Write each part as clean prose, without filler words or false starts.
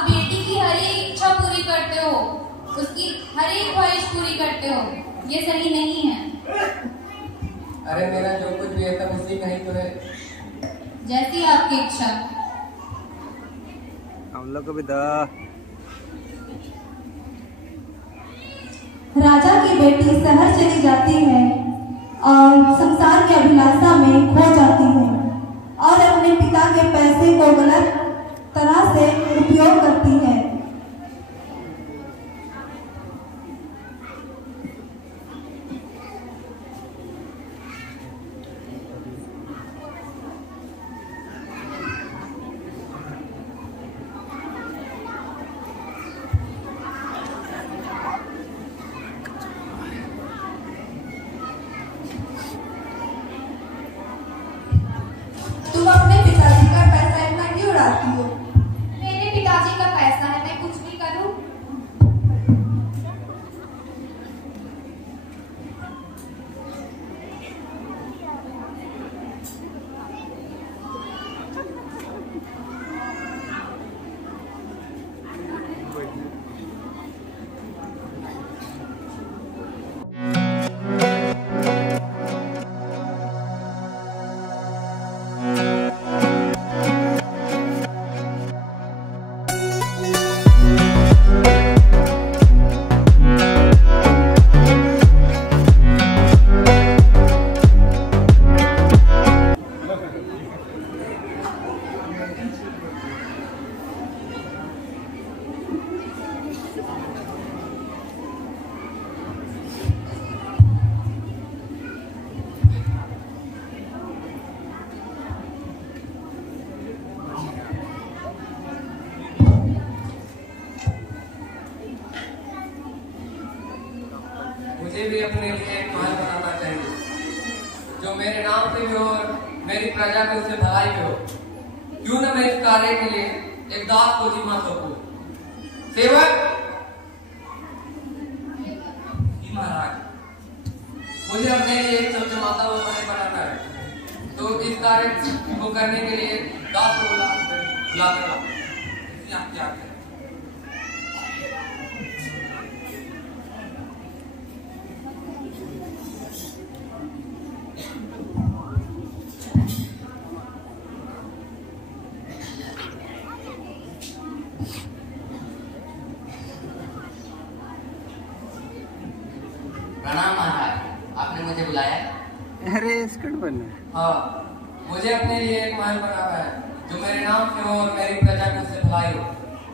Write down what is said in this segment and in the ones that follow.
आप बेटी की हर एक इच्छा पूरी करते हो, उसकी हर एक ख्वाहिश पूरी करते हो, ये सही नहीं है। अरे मेरा जो कुछ भी है सब उसी का ही तो है। जैसी आपकी इच्छा। हम लोग को भी दो। राजा की बेटी शहर चली जाती है और संसार की अभिलाषा में खो जाती है और अपने पिता के पैसे को गलत तरह से उपयोग करती है। तुम अपने पिताजी का पैसा इतना क्यों उड़ाती हो? मेरे पिताजी का पैसा है, मैं कुछ भी करूं। मुझे भी अपने लिए एक महल बनाना चाहिए जो मेरे नाम से भी हो और मेरी प्रजा की उससे भलाई भी हो। क्यों न मैं इस कार्य के लिए एक दास को जिम्मा सौंपूं। सेवक जी महाराज, मुझे अपने लिए एक चमचमाता हुआ महल बनाना है, तो इस कार्य को करने के लिए दास को बुलाकर लाओ। आप क्या करें? प्रणाम महाराज, आपने मुझे बुलाया? अरे स्कर्ट बनना। हाँ, मुझे अपने लिए एक महल बनाना है जो मेरे नाम से हो और मेरी प्रजा को उससे भलाई हो।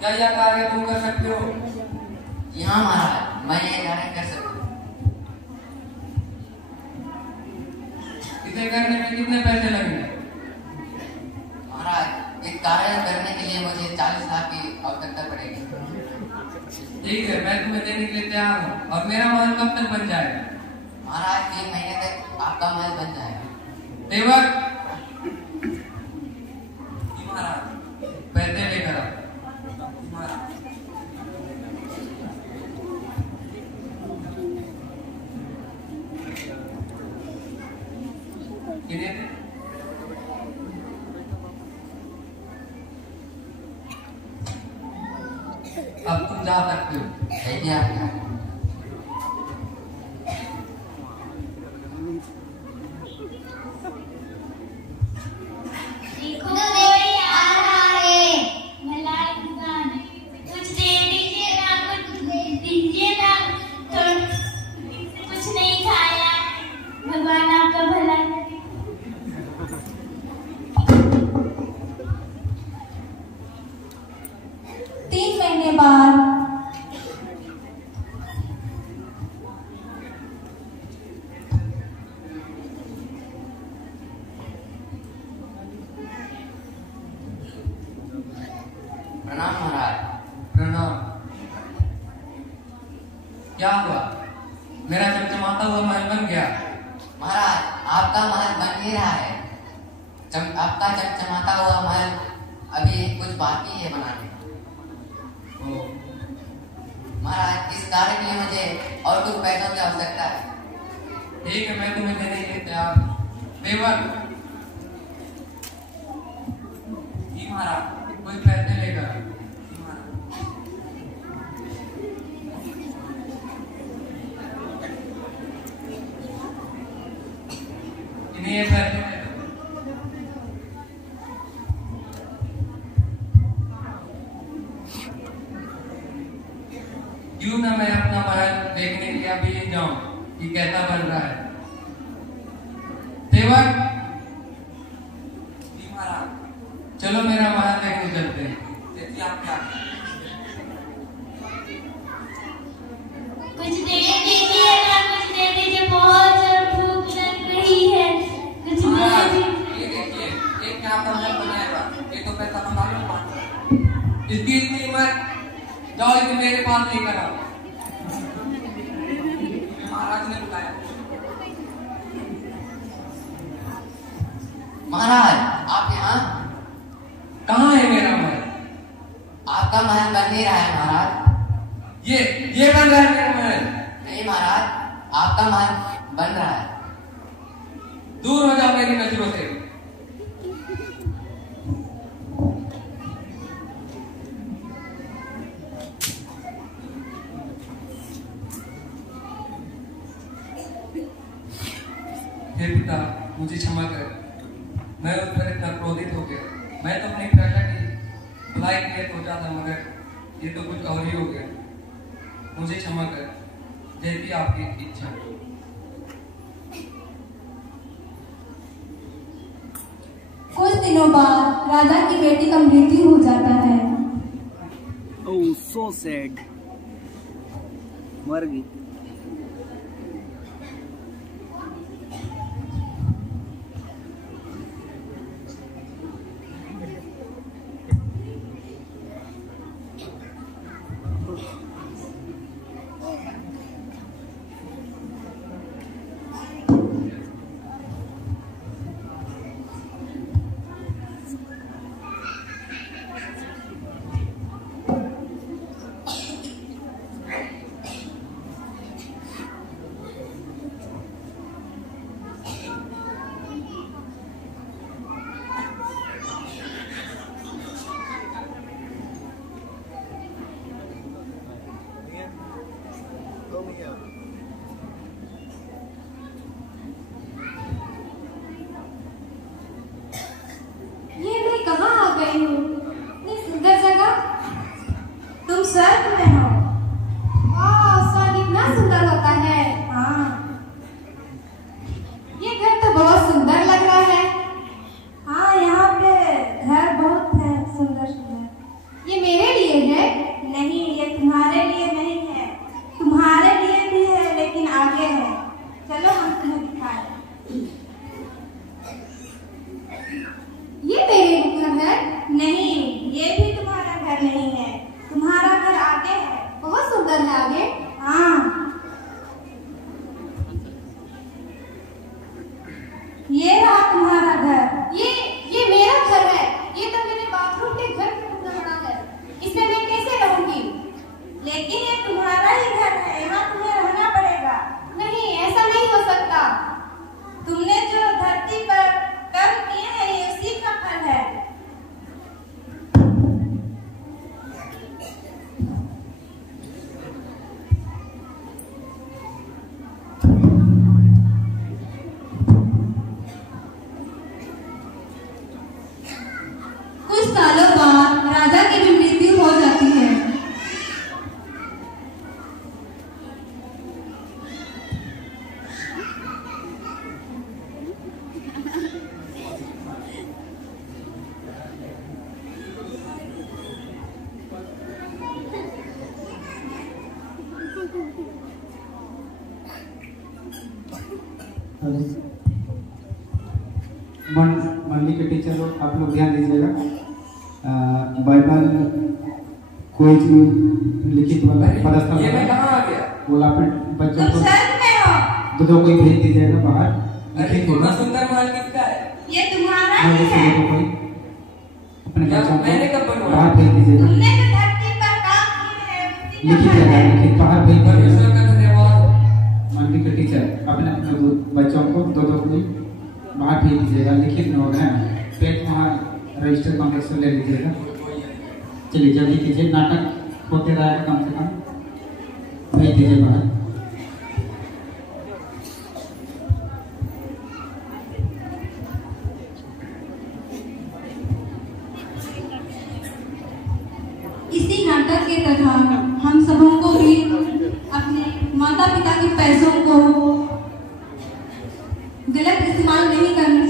क्या यह कार्य तुम कर सकते हो? जी हाँ महाराज, मैं ये कार्य कर सकता हूँ। इसे करने में कितने पैसे लगेंगे? महाराज, इस कार्य करने के लिए मुझे 40 लाख की आवश्यकता पड़ेगी। ठीक है, मैं तुम्हें देने के लिए तैयार हूँ। और मेरा महल कब तक बन जाएगा? महाराज, 3 महीने तक आपका महल बन जाएगा। सेवक जी महाराज, पैसे लेकर आओ। जी महाराज, कितने थे? अब तुम जा सकते हो। देखिए आपका देखो कोई आ रहा है। मलाई दुकान, कुछ दे दीजिए ना, कुछ दे दीजिए ना। तो कुछ नहीं खाया, भगवान आपका भला करे। 3 महीने बाद प्रणाम महाराज। प्रणाम। क्या हुआ? मेरा चमचमाता हुआ महल बन गया। महाराज, आपका महल बन ही रहा है। आपका चमचमाता हुआ महल अभी कुछ बाकी है बनाने। महाराज, इस कार्य के लिए मुझे और कुछ पैसों की आवश्यकता है। ठीक है, मैं तुम्हें देने के लिए तैयार हूँ। सेवक जी महाराज, कोई पैसे लेकर आओ। जी महाराज। क्यों ना मैं अपना महल देखने के लिए अभी जाऊं कि कैसा बन रहा है। सेवक जी महाराज, चलो मेरा महल देखने चलते हैं। देखिए आप क्या कुछ दे दीजिए ना, कुछ दे दीजिए, बहुत जोर भूख लग रही है, कुछ दे महाराज, दीजिए। ये देखिए, ये क्या महल बनाएगा, ये तो पैसा बता लो। इसकी इतनी कीमत, जाओ इसे मेरे पास लेकर आओ। महाराज ने बुलाया। महाराज, आप यहाँ? कहाँ है मेरा महल? आपका महल बन नहीं रहा है महाराज। ये बन रहा है मेरा महल। नहीं महाराज, आपका महल बन रहा है। दूर हो जाओ मेरी नजरों से। हे पिता, मुझे क्षमा कर, मैं उस पर इतना क्रोधित हो गया। मैं तो अपनी प्रजा की भलाई के लिए सोचा था, मगर ये तो कुछ और ही हो गया। मुझे क्षमा कर, जैसी आपकी इच्छा। कुछ दिनों बाद राजा की बेटी का मृत्यु हो जाता है। ओह सो सैड, मर गई। ये मैं कहाँ आ गई हूँ? इतनी सुंदर जगह। तुम स्वर्ग में हो। वाह, स्वर्ग इतना सुंदर होता है। हाँ, ये घर तो बहुत सुंदर लग रहा है। हाँ, यहाँ पे घर बहुत है, सुंदर सुंदर। ये मेरे लिए है? नहीं, ये तुम्हारे लिए नहीं है। तुम्हारे लिए भी है, लेकिन आगे है। चलो हम तुम्हें दिखाएं। ये मेरे घर है? नहीं, ये भी तुम्हारा घर नहीं है। तुम्हारा घर आगे है। बहुत सुंदर है आगे। हाँ, ये रहा तुम्हारा घर। ये मेरा घर है। ये तो मेरे बाथरूम के घर से बना है। इसमें मैं कैसे रहूंगी? लेकिन ये तुम्हारा ही घर है, यहाँ तुम्हें रहना पड़ेगा। नहीं, ऐसा नहीं हो सकता। तुमने जो धरती पर कर्म किए हैं, ये उसी का फल है। कुछ सालों बाद राजा की भी मृत्यु हो जाती है। मंडली के टीचर लोग, आप लोग ध्यान दीजिएगा। बाइबल कोई लिखित वाला पदस्थल ये मैं कहाँ आ गया? बोला अपने बच्चों तुम को स्वर्ग में हो। दो कोई भेज दीजिएगा बाहर। अरे लिखित इतना होगा, सुंदर महल किसका है? ये तुम्हारा ही मंडली से है। दो कोई अपने बच्चों मैंने कब को बनवाया? बाहर भेज दीजिएगा। तुमने जो धरती पर काम किए हैं, उसी का लिखित फल है, है। लिखित बाहर भेज परमेश्वर दीजिएगा। का धन्यवाद हो। मंडली के टीचर अपने अपने बच्चों को दो कोई बाहर भेज दीजिएगा। लिखित में होगा ना, पेट वहाँ रजिस्टर कॉम्प्लेक्स से ले लीजिएगा। चलिए जल्दी कीजिए, नाटक होते रहेगा, कम से कम भेज दीजिए बाहर। इसी नाटक के तरह हम सबों को भी अपने माता पिता के पैसों को गलत इस्तेमाल नहीं करना